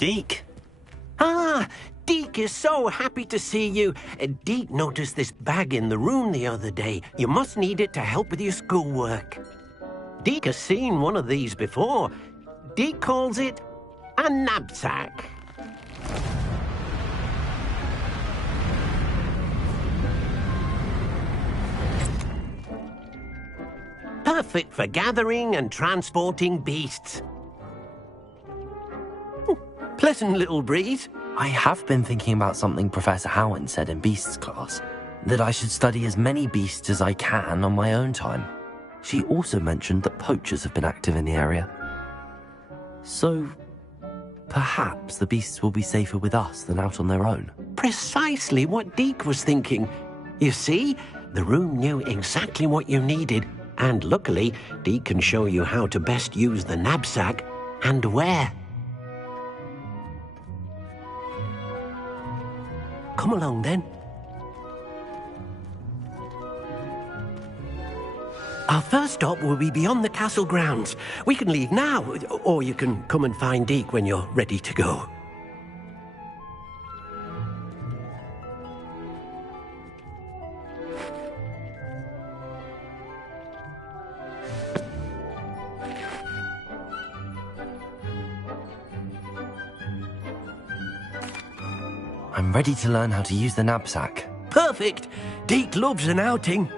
Deke. Ah, Deke is so happy to see you. Deke noticed this bag in the room the other day. You must need it to help with your schoolwork. Deke has seen one of these before. Deke calls it a knapsack. Perfect for gathering and transporting beasts. Pleasant little breeze. I have been thinking about something Professor Howard said in Beasts class, that I should study as many beasts as I can on my own time. She also mentioned that poachers have been active in the area. So, perhaps the beasts will be safer with us than out on their own. Precisely what Deke was thinking. You see, the room knew exactly what you needed, and luckily, Deke can show you how to best use the knapsack and where. Come along, then. Our first stop will be beyond the castle grounds. We can leave now, or you can come and find Deke when you're ready to go. I'm ready to learn how to use the knapsack. Perfect! Deke loves an outing.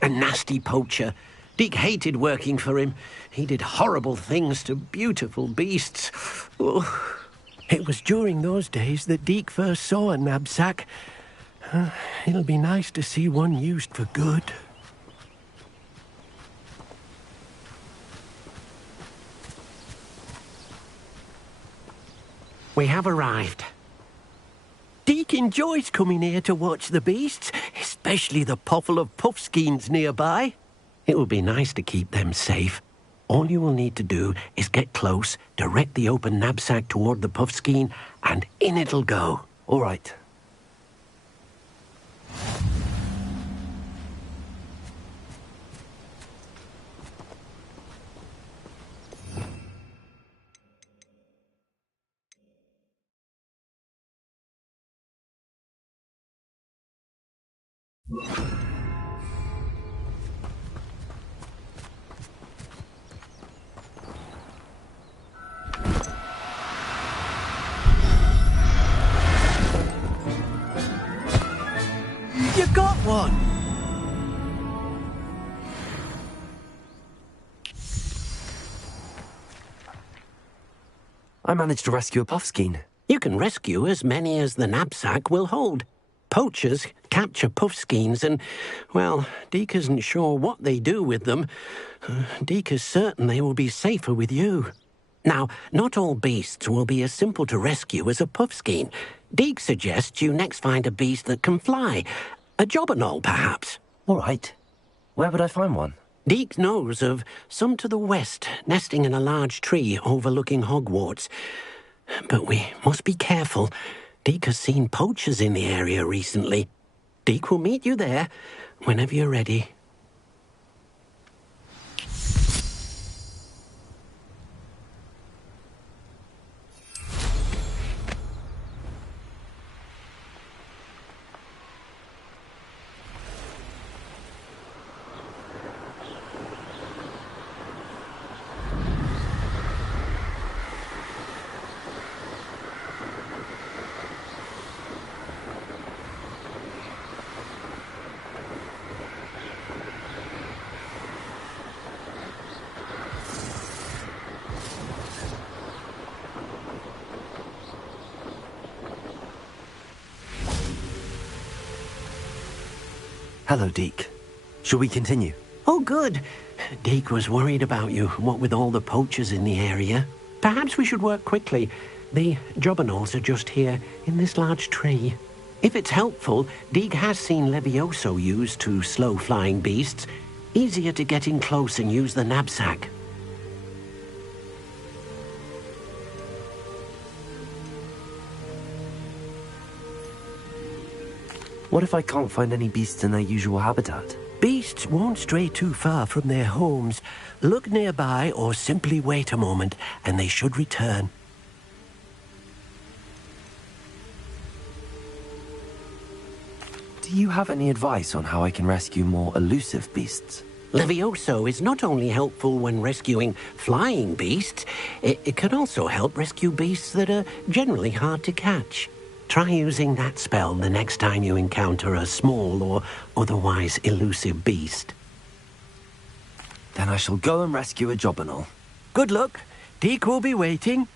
A nasty poacher. Deke hated working for him. He did horrible things to beautiful beasts. Oh. It was during those days that Deke first saw a knapsack. It'll be nice to see one used for good. We have arrived. Deke enjoys coming here to watch the beasts, especially the potful of puffskeins nearby. It will be nice to keep them safe. All you will need to do is get close, direct the open knapsack toward the puffskein, and in it'll go. All right. You got one! I managed to rescue a puffskein. You can rescue as many as the knapsack will hold. Poachers capture puffskeins and, well, Deke isn't sure what they do with them. Deke is certain they will be safer with you. Now, not all beasts will be as simple to rescue as a puffskein. Deke suggests you next find a beast that can fly. A jobberknoll, perhaps. All right. Where would I find one? Deke knows of some to the west, nesting in a large tree overlooking Hogwarts. But we must be careful. Deke has seen poachers in the area recently. Deke will meet you there whenever you're ready. Hello, Deke. Shall we continue? Oh, good. Deke was worried about you, what with all the poachers in the area. Perhaps we should work quickly. The jobberknolls are just here, in this large tree. If it's helpful, Deke has seen Levioso used to slow flying beasts. Easier to get in close and use the knapsack. What if I can't find any beasts in their usual habitat? Beasts won't stray too far from their homes. Look nearby or simply wait a moment, and they should return. Do you have any advice on how I can rescue more elusive beasts? Levioso is not only helpful when rescuing flying beasts, it can also help rescue beasts that are generally hard to catch. Try using that spell the next time you encounter a small or otherwise elusive beast. Then I shall go and rescue a Jobberknoll. Good luck. Deke will be waiting.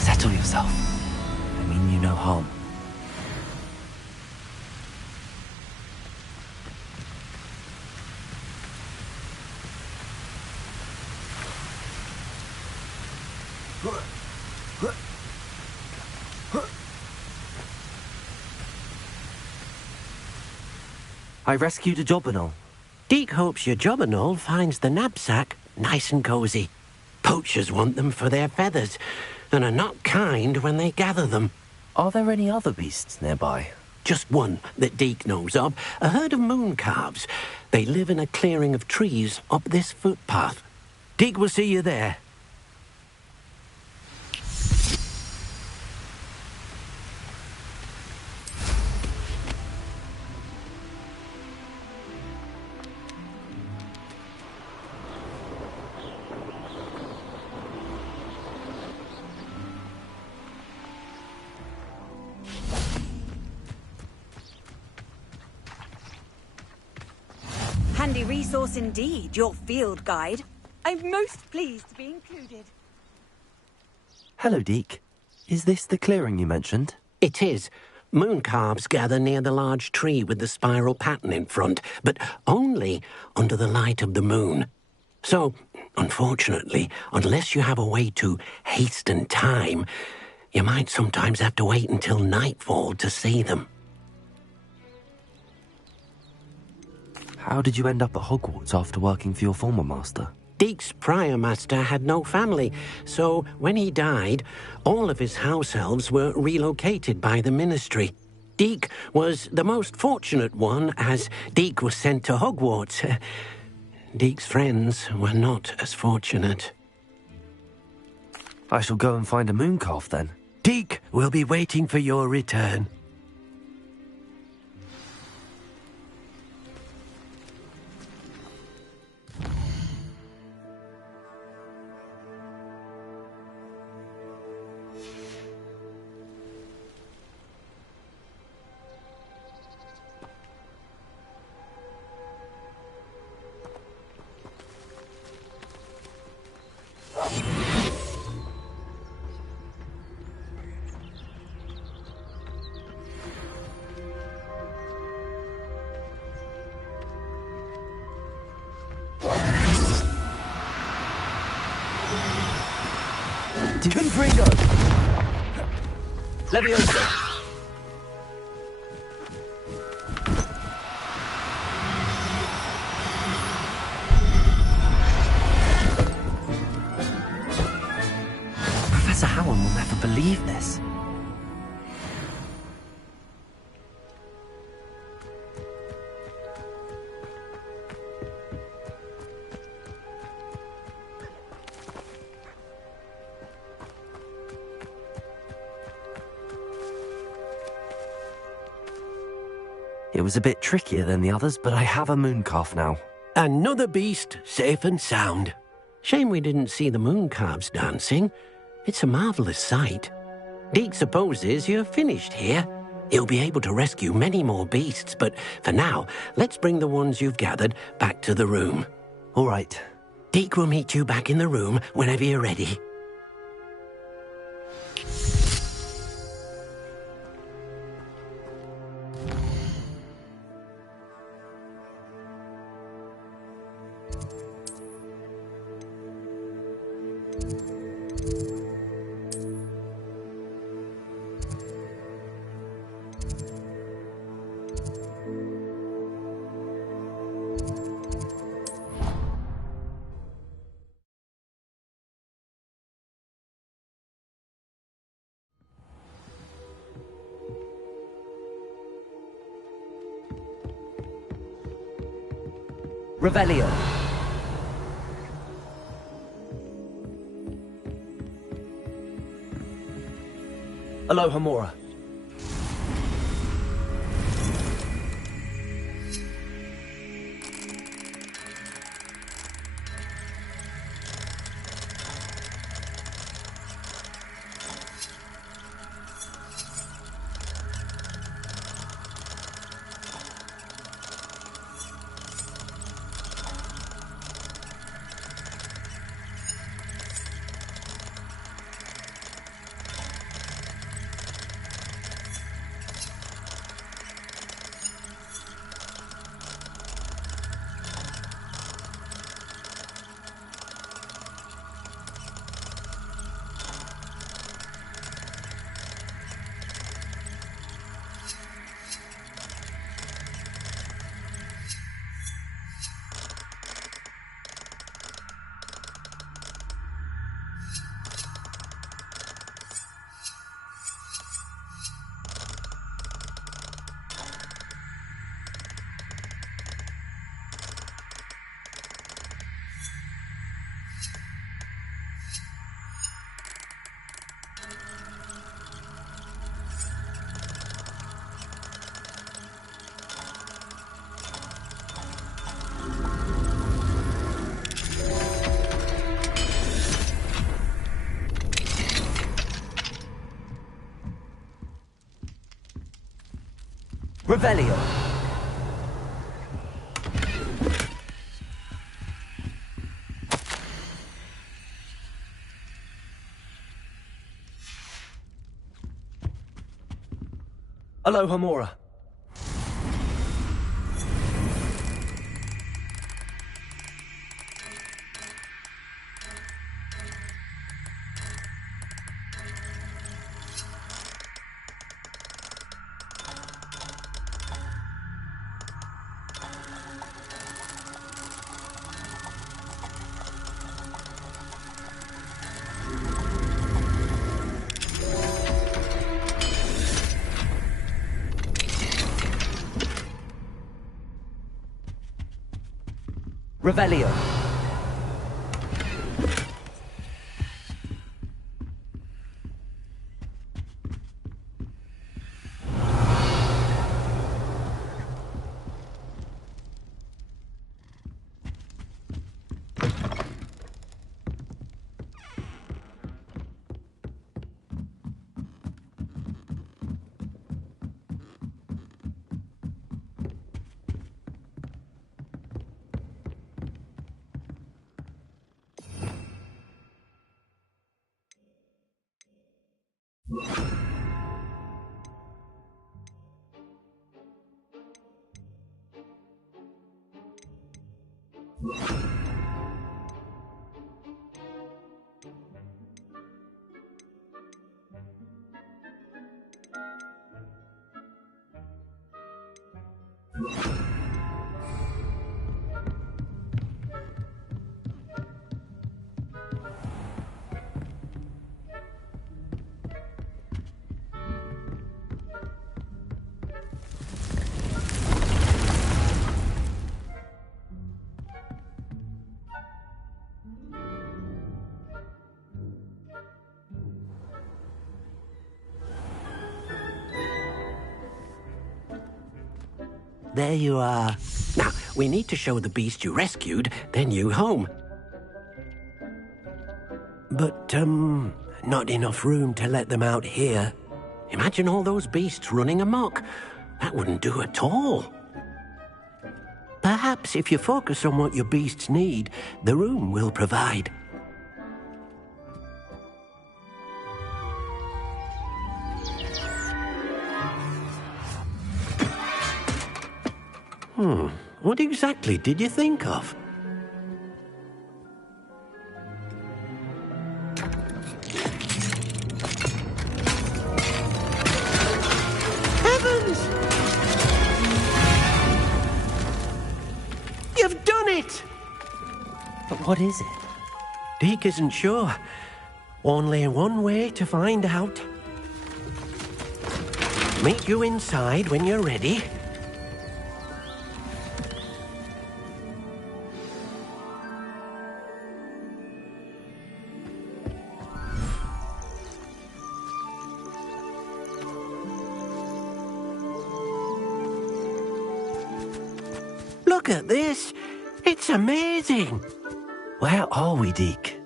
Settle yourself. I mean you no harm. I rescued a Jobberknoll. Deke hopes your Jobberknoll finds the knapsack nice and cozy. Poachers want them for their feathers, and are not kind when they gather them. Are there any other beasts nearby? Just one that Deke knows of, a herd of moon calves. They live in a clearing of trees up this footpath. Deke will see you there. Handy resource indeed, your field guide. I'm most pleased to be included. Hello, Deke. Is this the clearing you mentioned? It is. Moon calves gather near the large tree with the spiral pattern in front, but only under the light of the moon. So, unfortunately, unless you have a way to hasten time, you might sometimes have to wait until nightfall to see them. How did you end up at Hogwarts after working for your former master? Deke's prior master had no family, so when he died, all of his house elves were relocated by the ministry. Deke was the most fortunate one, as Deke was sent to Hogwarts. Deke's friends were not as fortunate. I shall go and find a mooncalf then. Deke will be waiting for your return. Confringo! Levioso! Professor Howard will never believe this. It was a bit trickier than the others, but I have a mooncalf now. Another beast, safe and sound. Shame we didn't see the moon calves dancing. It's a marvelous sight. Deke supposes you're finished here. He'll be able to rescue many more beasts, but for now, let's bring the ones you've gathered back to the room. All right. Deke will meet you back in the room whenever you're ready. Revelio. Alohomora. Revelio. Alohomora. Revelio. There you are. Now, we need to show the beast you rescued their new home. But, not enough room to let them out here. Imagine all those beasts running amok. That wouldn't do at all. Perhaps if you focus on what your beasts need, the room will provide. What exactly did you think of? Heavens! You've done it! But what is it? Deke isn't sure. Only one way to find out. Meet you inside when you're ready. Look at this! It's amazing! Where are we, Deke?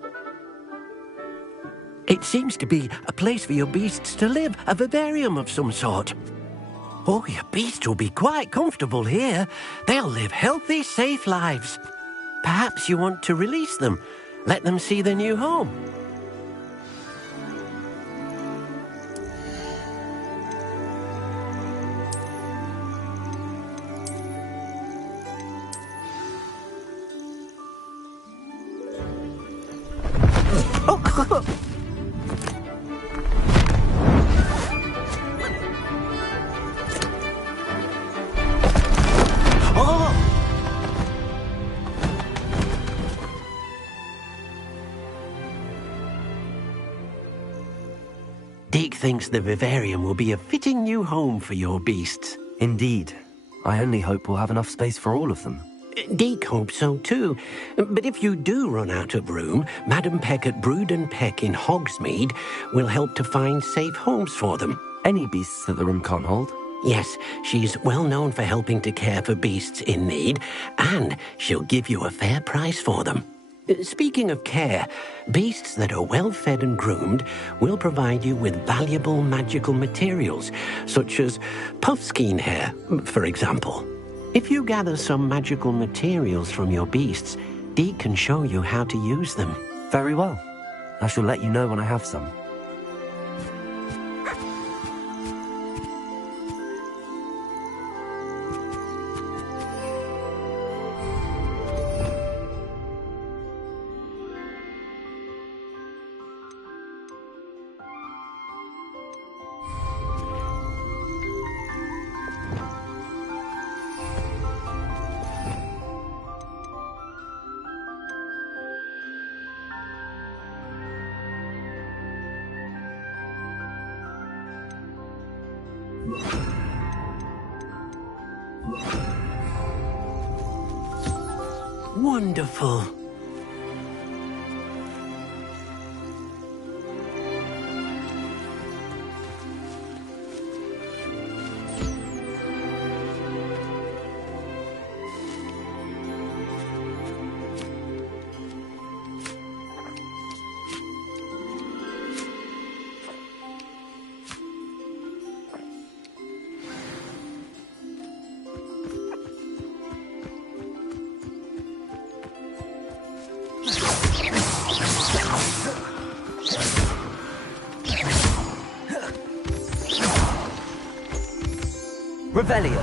It seems to be a place for your beasts to live, a vivarium of some sort. Oh, your beasts will be quite comfortable here. They'll live healthy, safe lives. Perhaps you want to release them, let them see their new home. Deke thinks the vivarium will be a fitting new home for your beasts. Indeed. I only hope we'll have enough space for all of them. Deke hopes so too. But if you do run out of room, Madam Peck at Brood and Peck in Hogsmeade will help to find safe homes for them. Any beasts that the room can't hold? Yes, she's well known for helping to care for beasts in need, and she'll give you a fair price for them. Speaking of care, beasts that are well fed and groomed will provide you with valuable magical materials, such as puffskein hair, for example. If you gather some magical materials from your beasts, Deke can show you how to use them. Very well. I shall let you know when I have some. Wonderful. Revelio.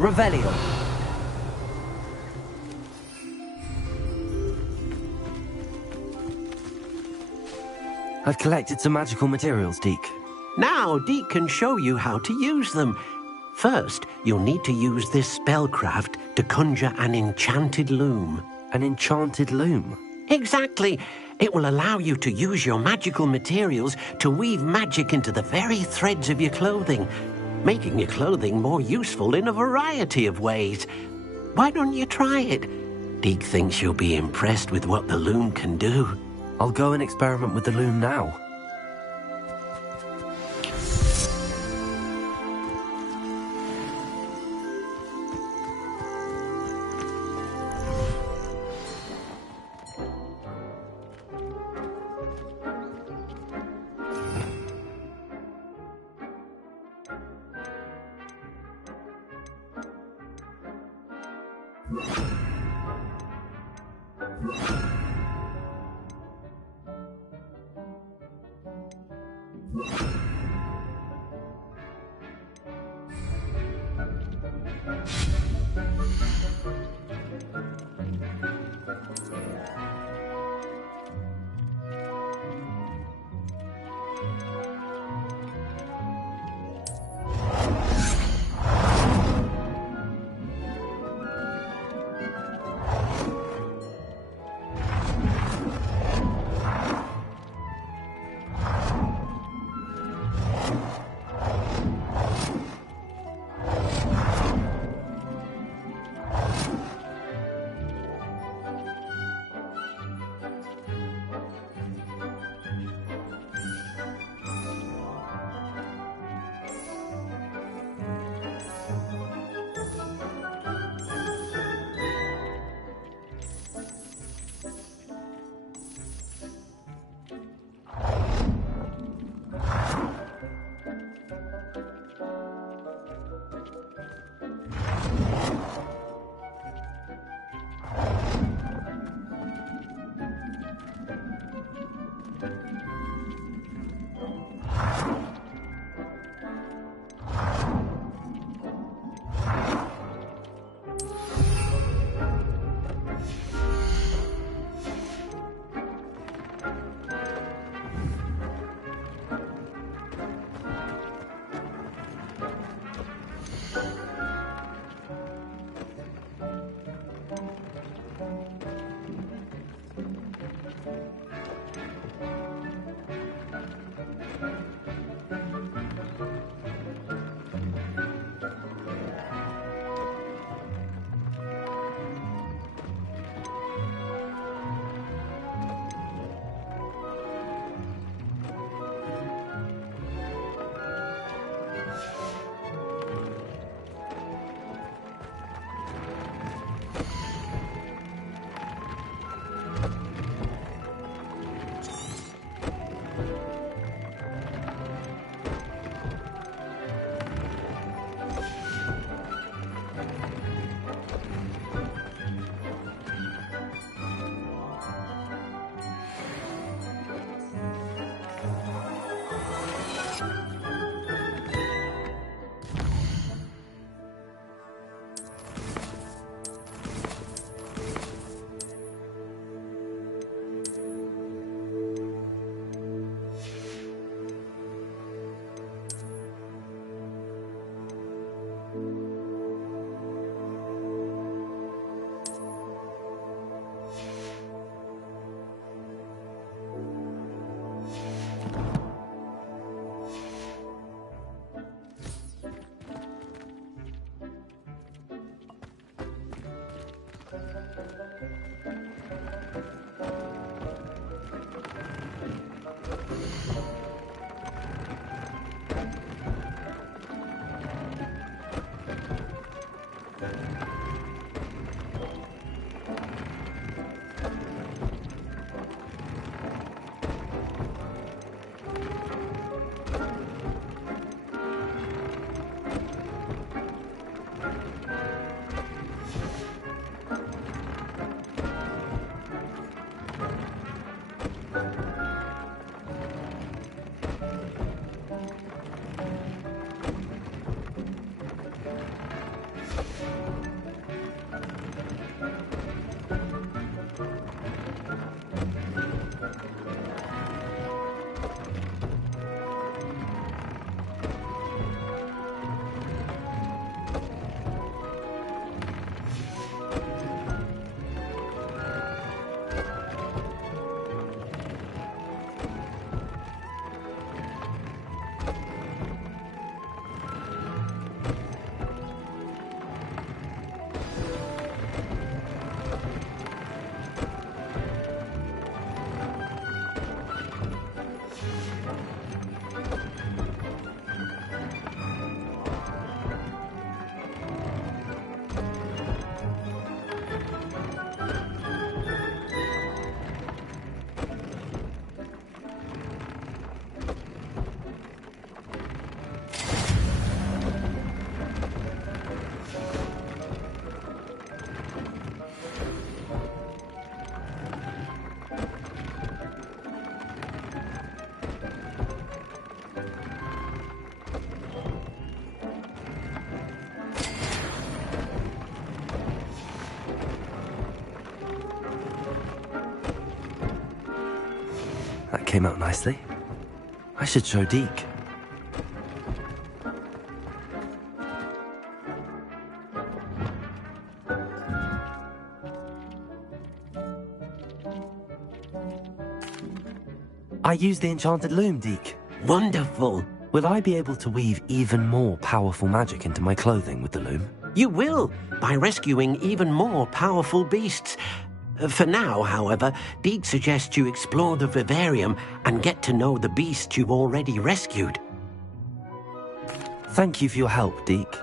Revelio. I've collected some magical materials, Deke. Now, Deke can show you how to use them. First, you'll need to use this spellcraft to conjure an enchanted loom. An enchanted loom? Exactly. It will allow you to use your magical materials to weave magic into the very threads of your clothing, making your clothing more useful in a variety of ways. Why don't you try it? Deke thinks you'll be impressed with what the loom can do. I'll go and experiment with the loom now. That came out nicely. I should show Deke. I used the enchanted loom, Deke. Wonderful. Will I be able to weave even more powerful magic into my clothing with the loom? You will, by rescuing even more powerful beasts. For now, however, Deke suggests you explore the vivarium and get to know the beasts you've already rescued. Thank you for your help, Deke.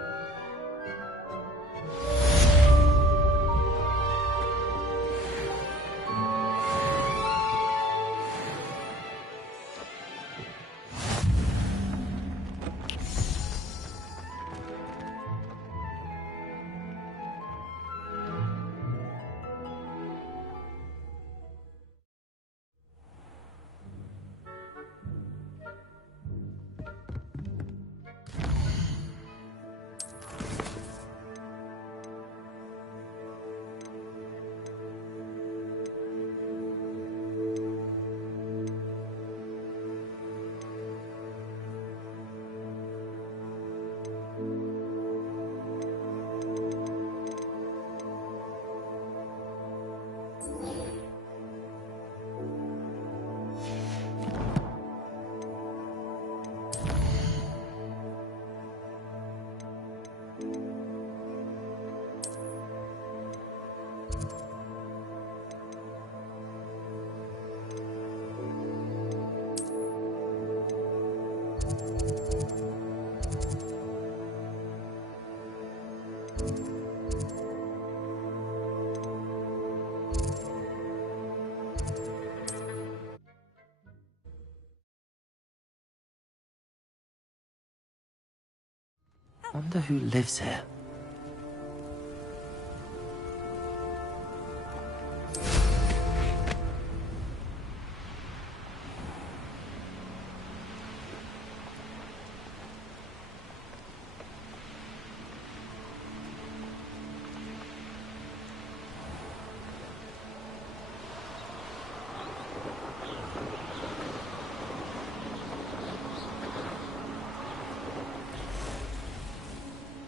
Wonder who lives here.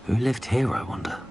Who lived here, I wonder?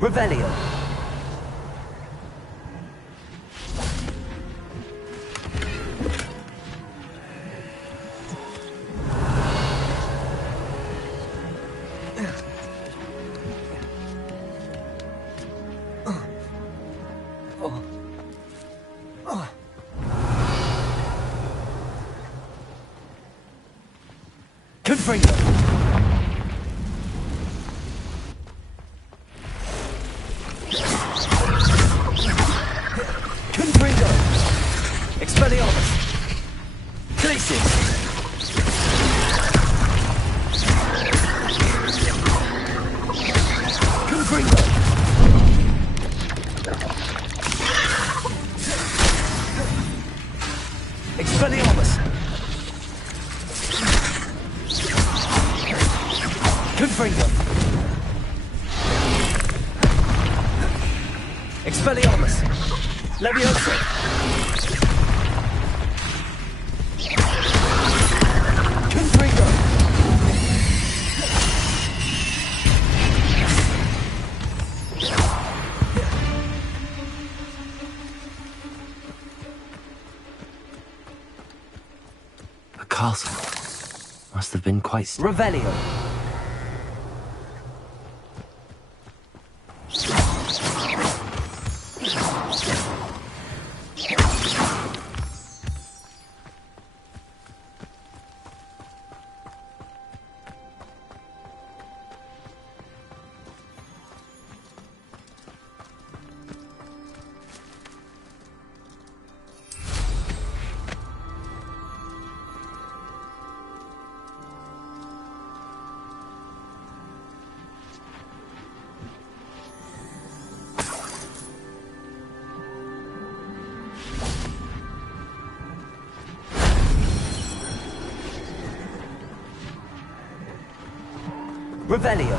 Revelio. Confringo. Expelliarmus! Glacius! Confringo! Expelliarmus! Confringo! Expelliarmus! Leviosa! Castle must have been quite... Revelio! Revelio.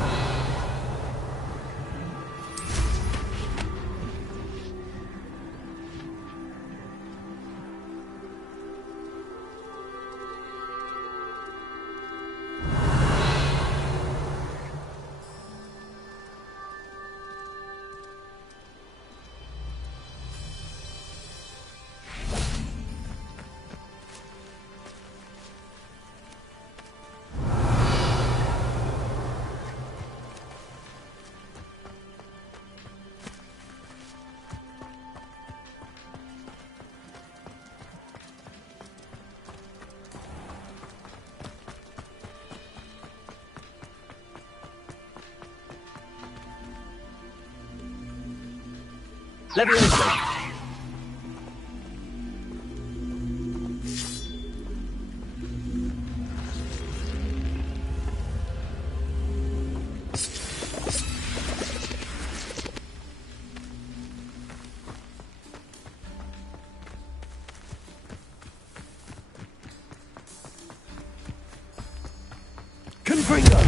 Levioso. Confringo.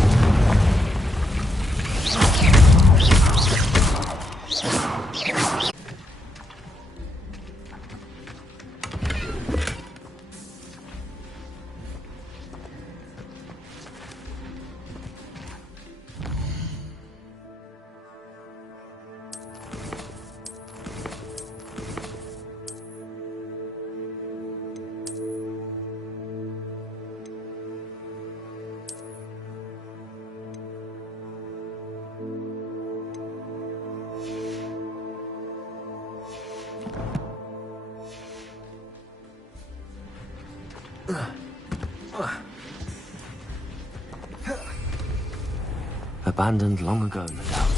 Abandoned long ago, no doubt.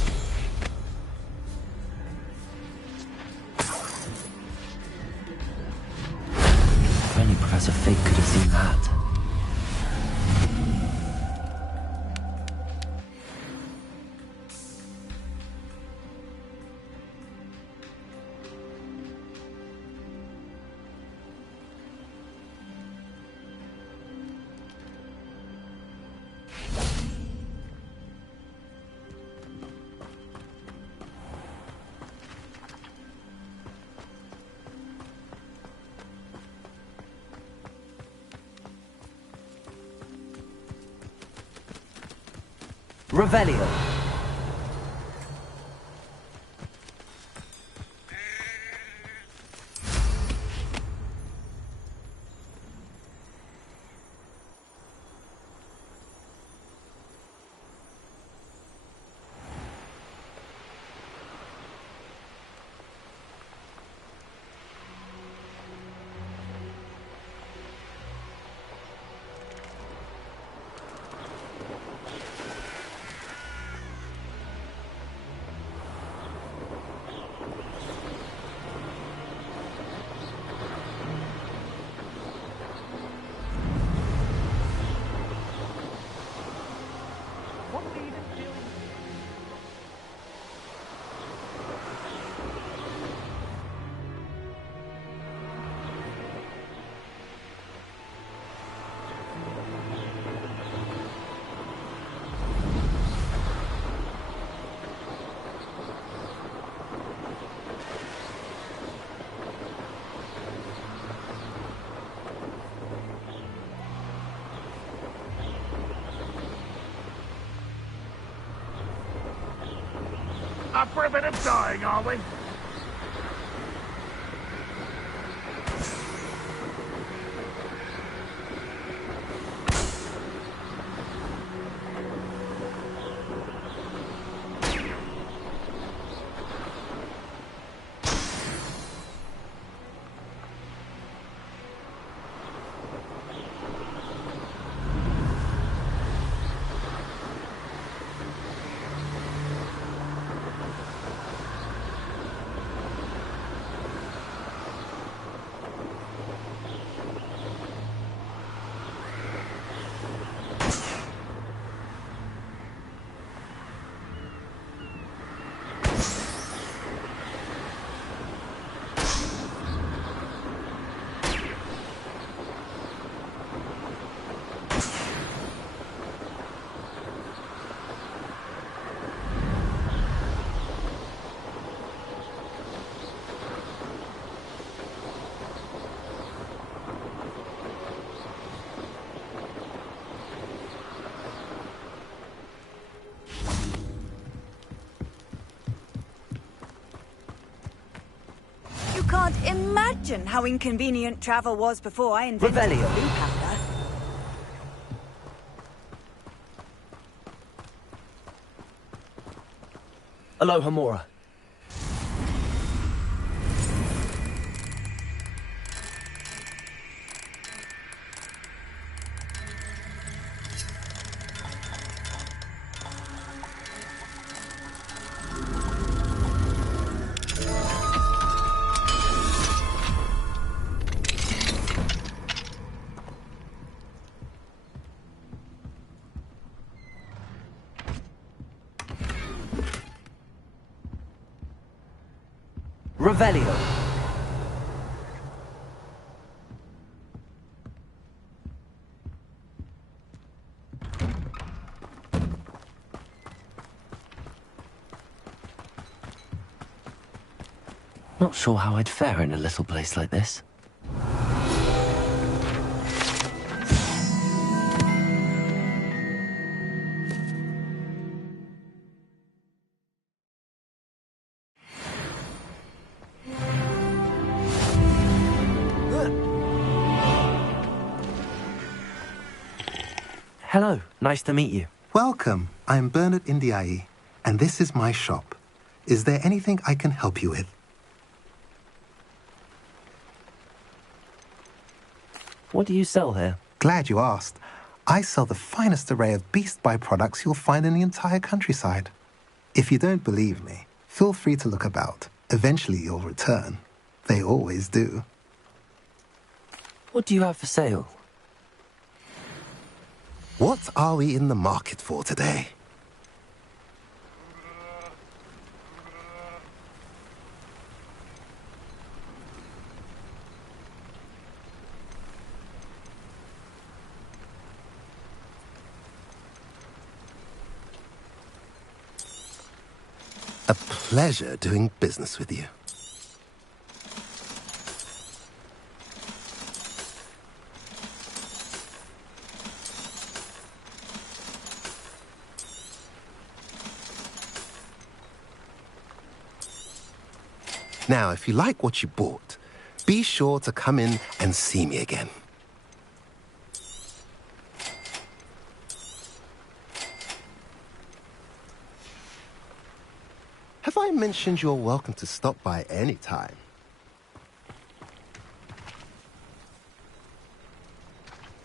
If only Professor Fig could have seen that. Revelio. Up for a bit of dying, are we? can't imagine how inconvenient travel was before I invented Revelio. blue powder. Aloha Mora. Revelio. Not sure how I'd fare in a little place like this. Hello, nice to meet you. Welcome. I'm Bernard Indiai, and this is my shop. Is there anything I can help you with? What do you sell here? Glad you asked. I sell the finest array of Beast Buy products you'll find in the entire countryside. If you don't believe me, feel free to look about. Eventually you'll return. They always do. What do you have for sale? What are we in the market for today? A pleasure doing business with you. Now, if you like what you bought, be sure to come in and see me again. Have I mentioned you're welcome to stop by any time?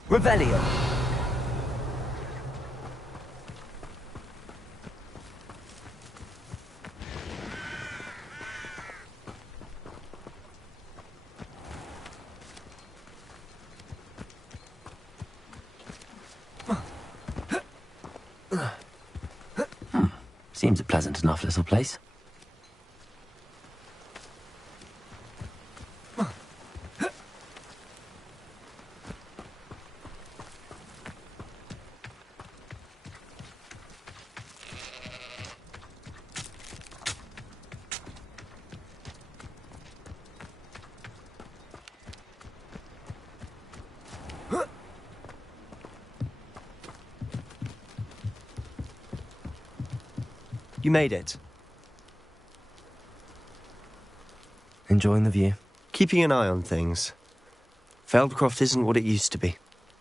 Revelio. Seems a pleasant enough little place. You made it. Enjoying the view? Keeping an eye on things. Feldcroft isn't what it used to be.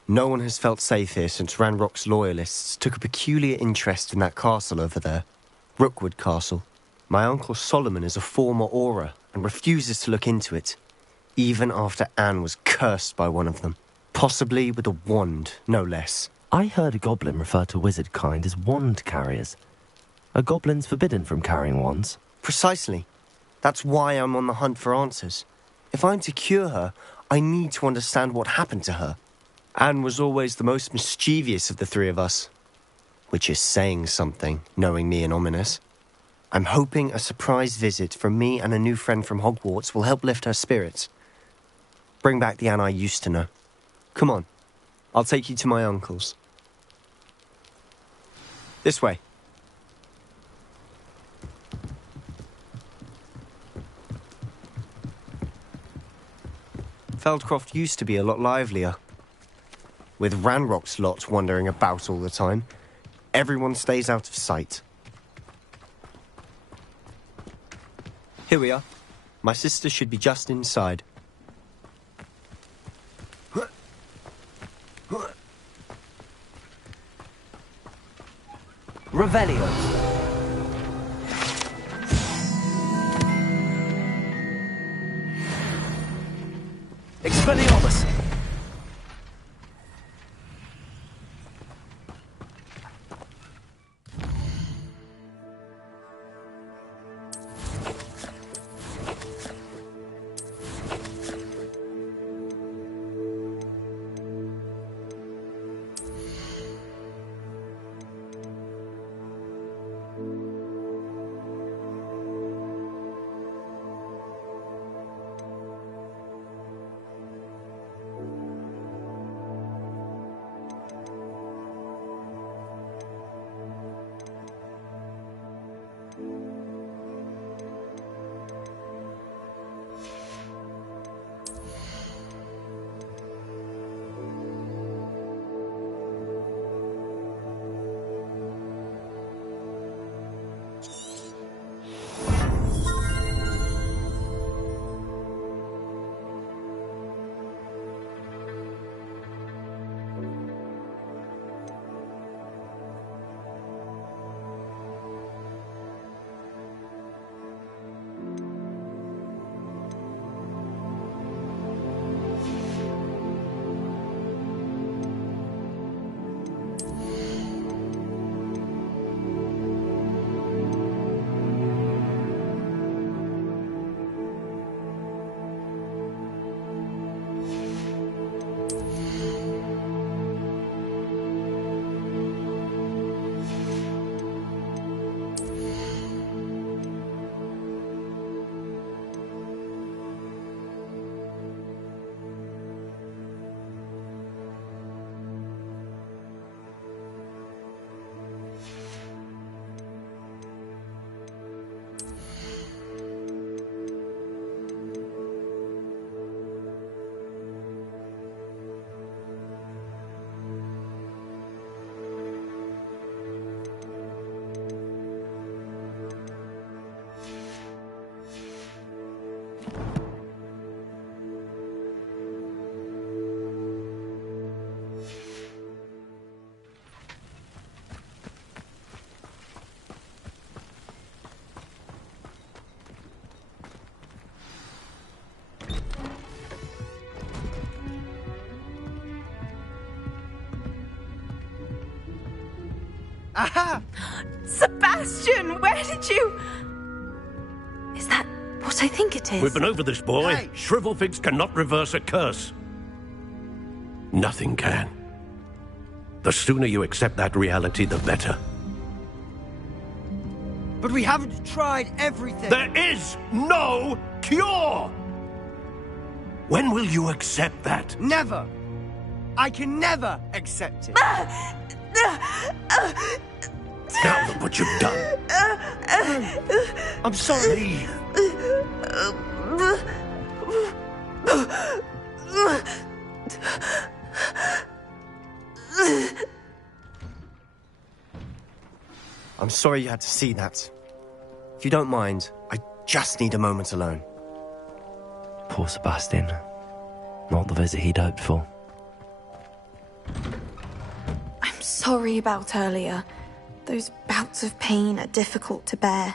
No one has felt safe here since Ranrock's loyalists took a peculiar interest in that castle over there. Rookwood Castle. My uncle Solomon is a former Auror and refuses to look into it, even after Anne was cursed by one of them. Possibly with a wand, no less. I heard a goblin refer to wizard kind as wand carriers. Are goblins forbidden from carrying wands? Precisely. That's why I'm on the hunt for answers. If I'm to cure her, I need to understand what happened to her. Anne was always the most mischievous of the three of us. Which is saying something, knowing me and Ominous. I'm hoping a surprise visit from me and a new friend from Hogwarts will help lift her spirits. Bring back the Anne I used to know. Come on, I'll take you to my uncle's. This way. Feldcroft used to be a lot livelier. With Ranrock's lot wandering about all the time, everyone stays out of sight. Here we are. My sister should be just inside. Revelio. Expelliarmus. Aha! Sebastian, where did you... Is that what I think it is? We've been over this, boy. Hey. Shrivelfigs cannot reverse a curse. Nothing can. The sooner you accept that reality, the better. But we haven't tried everything. There is no cure! When will you accept that? Never! I can never accept it. Now look what you've done. I'm sorry. I'm sorry you had to see that. If you don't mind, I just need a moment alone. Poor Sebastian. Not the visit he'd hoped for. I'm sorry about earlier. Those bouts of pain are difficult to bear.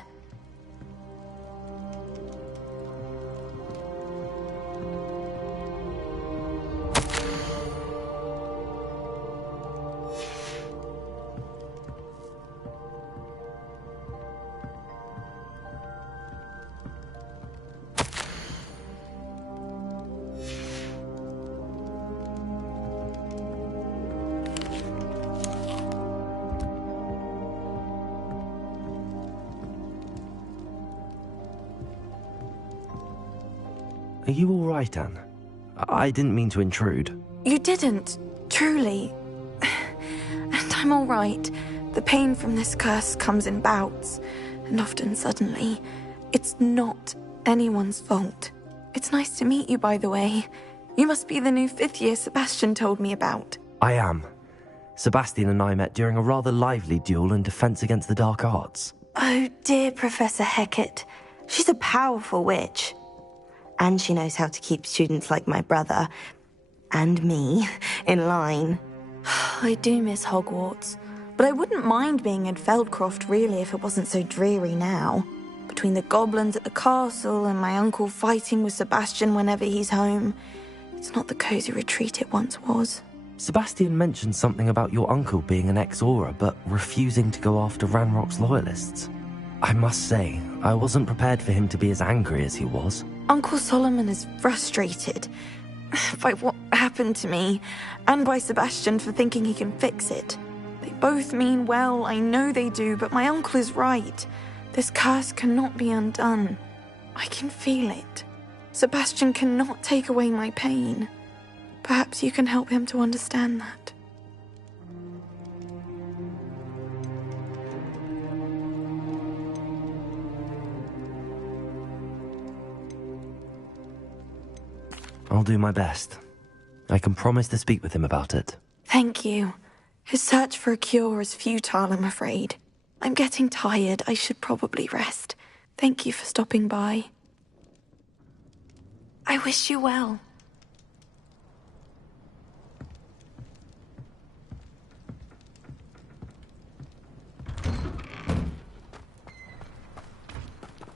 Are you all right, Anne? I didn't mean to intrude. You didn't, truly. And I'm all right. The pain from this curse comes in bouts, and often suddenly. It's not anyone's fault. It's nice to meet you, by the way. You must be the new 5th year Sebastian told me about. I am. Sebastian and I met during a rather lively duel in Defense Against the Dark Arts. Oh dear, Professor Hecat. She's a powerful witch. And she knows how to keep students like my brother, and me, in line. I do miss Hogwarts, but I wouldn't mind being in Feldcroft really if it wasn't so dreary now. Between the goblins at the castle and my uncle fighting with Sebastian whenever he's home, it's not the cosy retreat it once was. Sebastian mentioned something about your uncle being an ex-Auror, but refusing to go after Ranrock's loyalists. I must say, I wasn't prepared for him to be as angry as he was. Uncle Solomon is frustrated by what happened to me, and by Sebastian for thinking he can fix it. They both mean well, I know they do, but my uncle is right. This curse cannot be undone. I can feel it. Sebastian cannot take away my pain. Perhaps you can help him to understand that. I'll do my best. I can promise to speak with him about it. Thank you. His search for a cure is futile, I'm afraid. I'm getting tired. I should probably rest. Thank you for stopping by. I wish you well.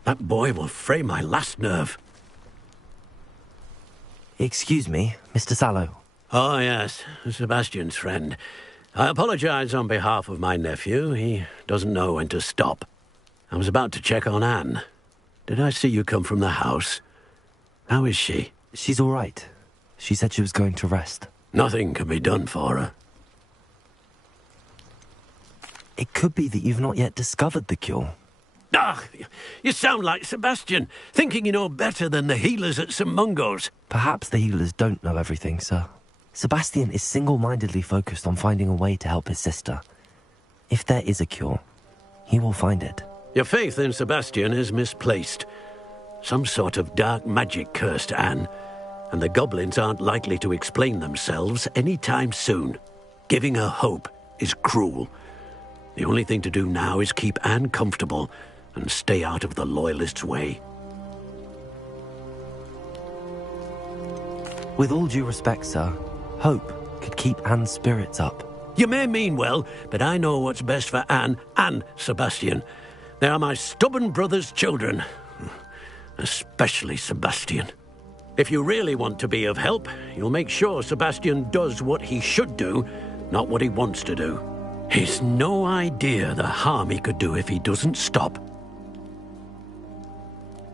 That boy will fray my last nerve. Excuse me, Mr. Sallow. Oh, yes, Sebastian's friend. I apologize on behalf of my nephew. He doesn't know when to stop. I was about to check on Anne. Did I see you come from the house? How is she? She's all right. She said she was going to rest. Nothing can be done for her. It could be that you've not yet discovered the cure. Ah, you sound like Sebastian, thinking you know better than the healers at St. Mungo's. Perhaps the healers don't know everything, sir. Sebastian is single-mindedly focused on finding a way to help his sister. If there is a cure, he will find it. Your faith in Sebastian is misplaced. Some sort of dark magic cursed Anne, and the goblins aren't likely to explain themselves anytime soon. Giving her hope is cruel. The only thing to do now is keep Anne comfortable and stay out of the Loyalists' way. With all due respect, sir, hope could keep Anne's spirits up. You may mean well, but I know what's best for Anne and Sebastian. They are my stubborn brother's children. Especially Sebastian. If you really want to be of help, you'll make sure Sebastian does what he should do, not what he wants to do. He's no idea the harm he could do if he doesn't stop.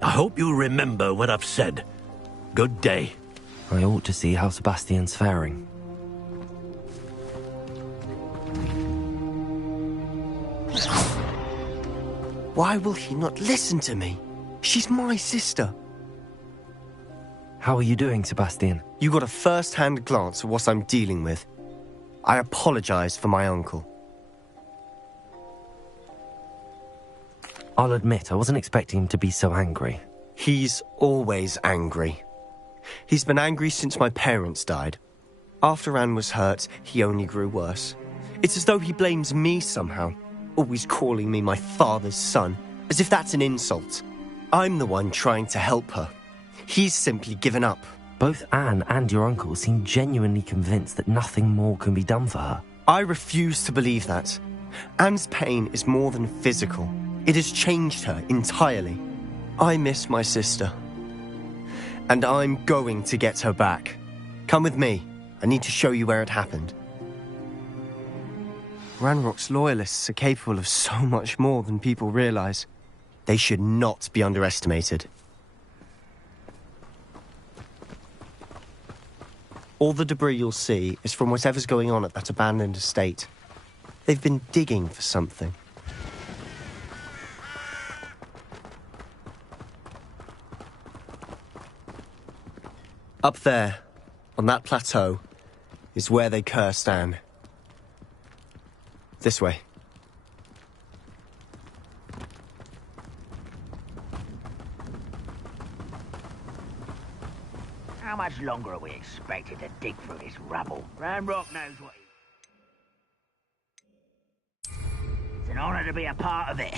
I hope you remember what I've said. Good day. I ought to see how Sebastian's faring. Why will he not listen to me? She's my sister. How are you doing, Sebastian? You got a first-hand glance at what I'm dealing with. I apologize for my uncle. I'll admit, I wasn't expecting him to be so angry. He's always angry. He's been angry since my parents died. After Anne was hurt, he only grew worse. It's as though he blames me somehow, always calling me my father's son, as if that's an insult. I'm the one trying to help her. He's simply given up. Both Anne and your uncle seem genuinely convinced that nothing more can be done for her. I refuse to believe that. Anne's pain is more than physical. It has changed her entirely. I miss my sister. And I'm going to get her back. Come with me. I need to show you where it happened. Ranrock's loyalists are capable of so much more than people realize. They should not be underestimated. All the debris you'll see is from whatever's going on at that abandoned estate. They've been digging for something. Up there, on that plateau, is where they cursed Anne. This way. How much longer are we expected to dig through this rubble? Ranrock knows what It's an honor to be a part of it.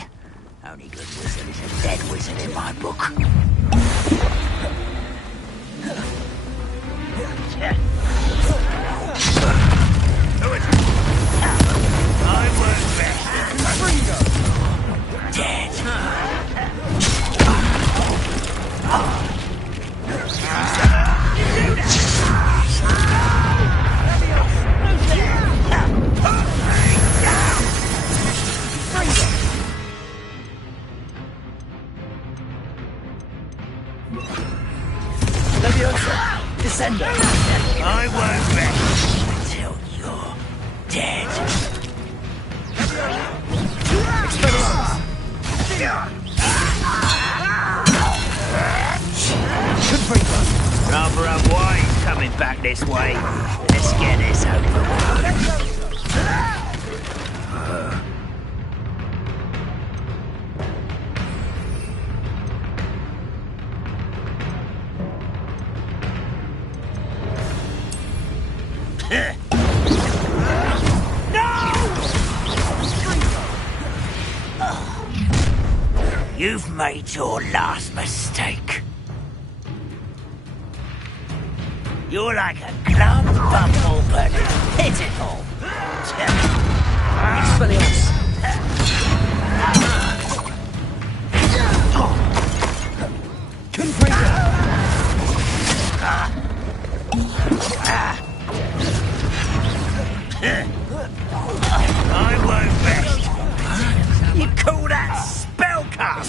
Only good wizard is a dead wizard in my book. Descender. I won't rest until you're dead. Rather unwise coming back this way. Let's get this over with. You've made your last mistake. You're like a club bumble, but pitiful. Expelliarmus. Confringo. I won't rest. You call that spellcast?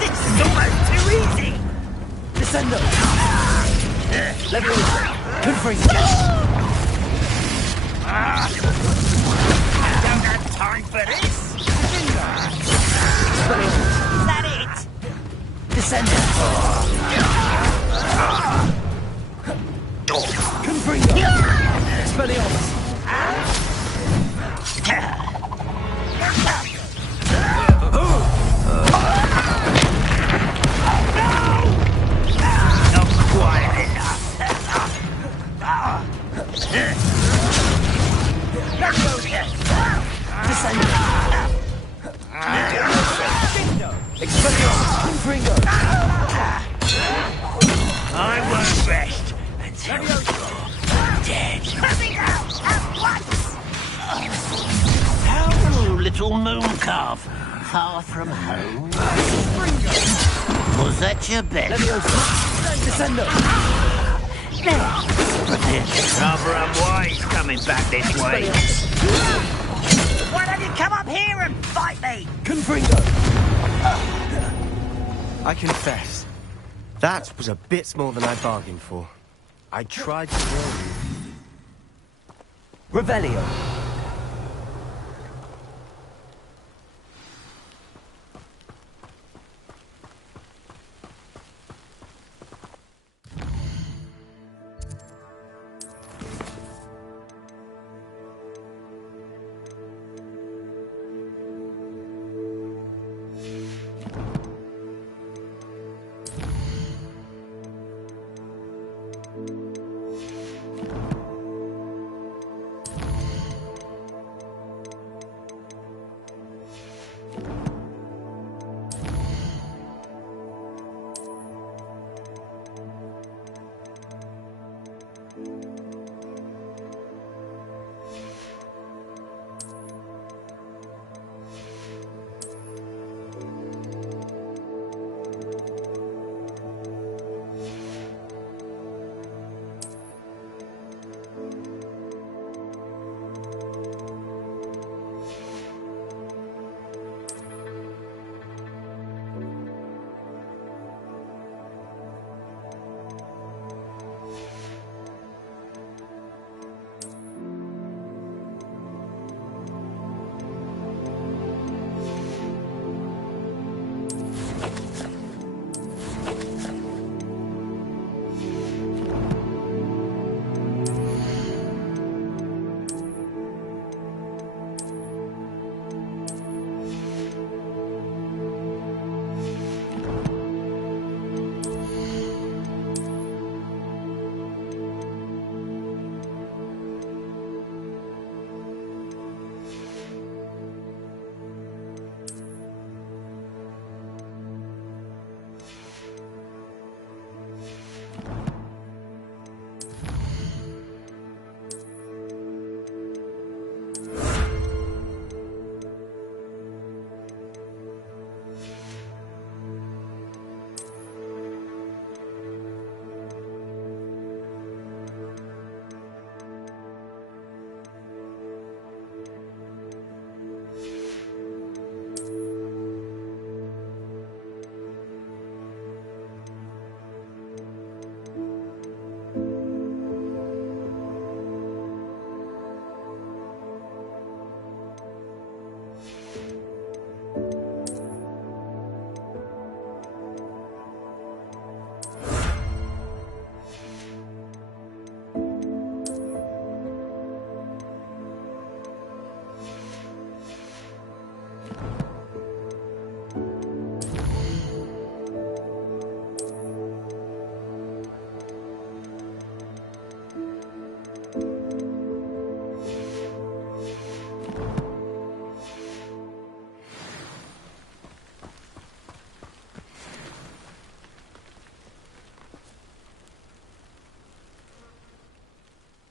This is almost too easy. Descender. Leviathan. Confringo. I don't have time for this. Is that it? Descender. Confringo. Expelliarmus. Not quite enough. Descender. Expelliarmus. Confringo. I won't rest until you're dead. Coming out at once! How, little moon calf? Far from home? Was that your bet? Descender. Rather unwise coming back this way. Why don't you come up here and fight me? Confringo. I confess, that was a bit more than I bargained for. I tried to warn you. Revelio.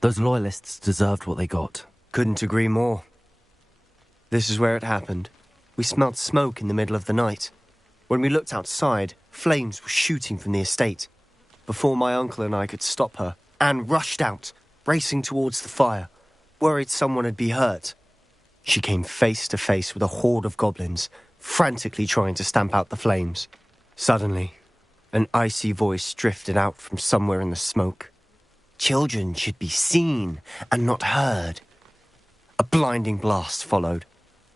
Those loyalists deserved what they got. Couldn't agree more. This is where it happened. We smelled smoke in the middle of the night. When we looked outside, flames were shooting from the estate. Before my uncle and I could stop her, Anne rushed out, racing towards the fire, worried someone had been hurt. She came face to face with a horde of goblins, frantically trying to stamp out the flames. Suddenly, an icy voice drifted out from somewhere in the smoke. Children should be seen and not heard. A blinding blast followed.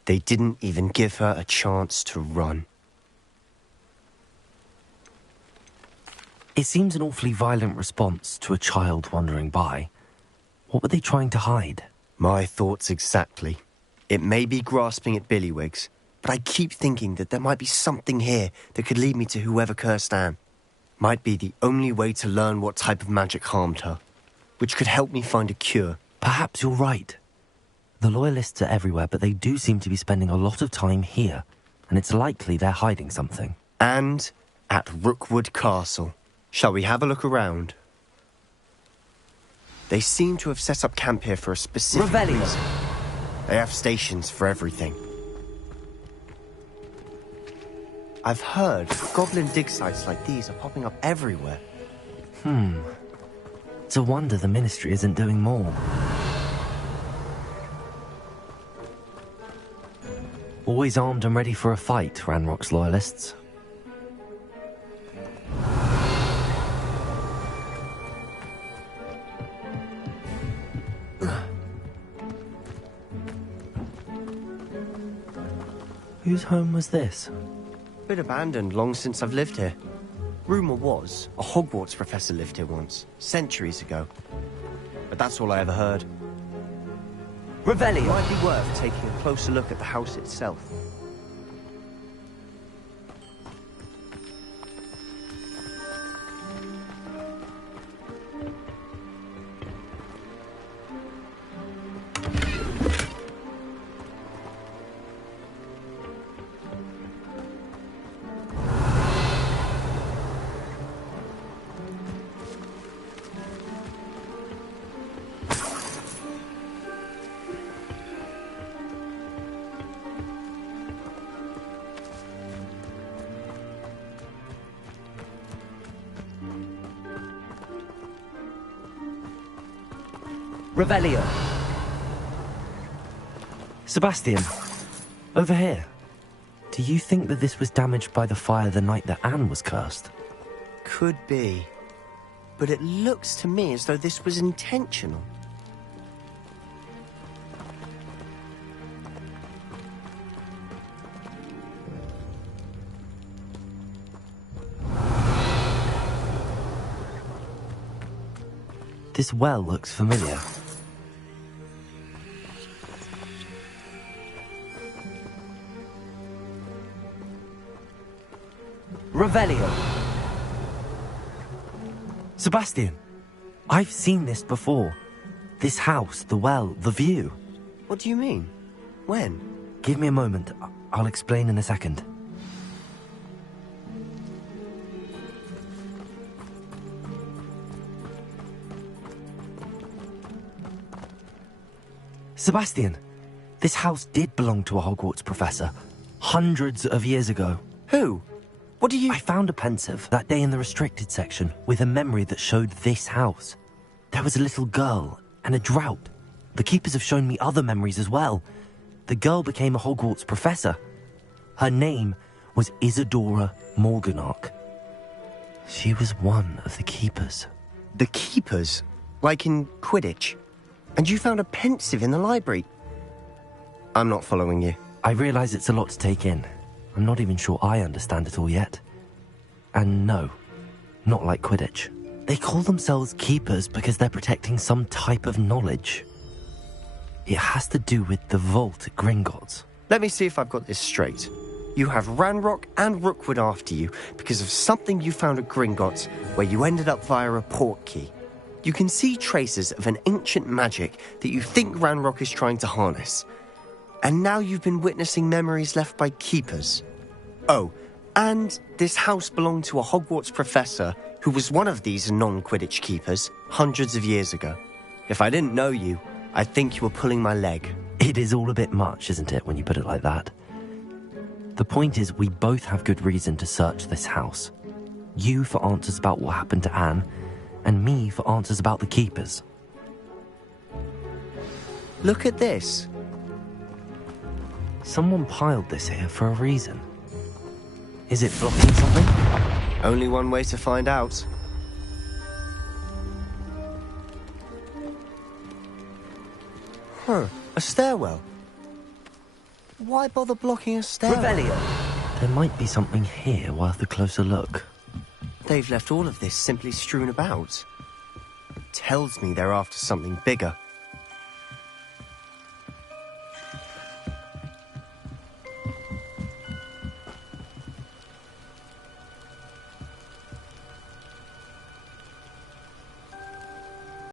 They didn't even give her a chance to run. It seems an awfully violent response to a child wandering by. What were they trying to hide? My thoughts exactly. It may be grasping at Billywigs, but I keep thinking that there might be something here that could lead me to whoever cursed Anne. Might be the only way to learn what type of magic harmed her, which could help me find a cure. Perhaps you're right. The loyalists are everywhere, but they do seem to be spending a lot of time here, and it's likely they're hiding something. And at Rookwood Castle. Shall we have a look around? They seem to have set up camp here for a specific reason. They have stations for everything. I've heard goblin dig sites like these are popping up everywhere. It's a wonder the Ministry isn't doing more. Always armed and ready for a fight, Ranrock's loyalists. Whose home was this? Been abandoned long since I've lived here. Rumour was, a Hogwarts professor lived here once, centuries ago. But that's all I ever heard. Revelio. Might be worth taking a closer look at the house itself. Revelio. Sebastian, over here. Do you think that this was damaged by the fire the night that Anne was cursed? Could be. But it looks to me as though this was intentional. This well looks familiar. Revelio. Sebastian, I've seen this before. This house, the well, the view. What do you mean? When? Give me a moment. I'll explain in a second. Sebastian, this house did belong to a Hogwarts professor, hundreds of years ago. Who? What do you... I found a pensive that day in the restricted section with a memory that showed this house. There was a little girl and a drought. The keepers have shown me other memories as well. The girl became a Hogwarts professor. Her name was Isadora Morganach. She was one of the keepers. The keepers? Like in Quidditch? And you found a pensive in the library? I'm not following you. I realize it's a lot to take in. I'm not even sure I understand it all yet. And no, not like Quidditch. They call themselves keepers because they're protecting some type of knowledge. It has to do with the vault at Gringotts. Let me see if I've got this straight. You have Ranrock and Rookwood after you because of something you found at Gringotts where you ended up via a portkey. You can see traces of an ancient magic that you think Ranrock is trying to harness. And now you've been witnessing memories left by keepers. Oh, and this house belonged to a Hogwarts professor who was one of these non-Quidditch keepers hundreds of years ago. If I didn't know you, I'd think you were pulling my leg. It is all a bit much, isn't it, when you put it like that? The point is, we both have good reason to search this house. You for answers about what happened to Anne, and me for answers about the keepers. Look at this. Someone piled this here for a reason. Is it blocking something? Only one way to find out. Huh, a stairwell. Why bother blocking a stairwell? Revelio. There might be something here worth a closer look. They've left all of this simply strewn about. Tells me they're after something bigger.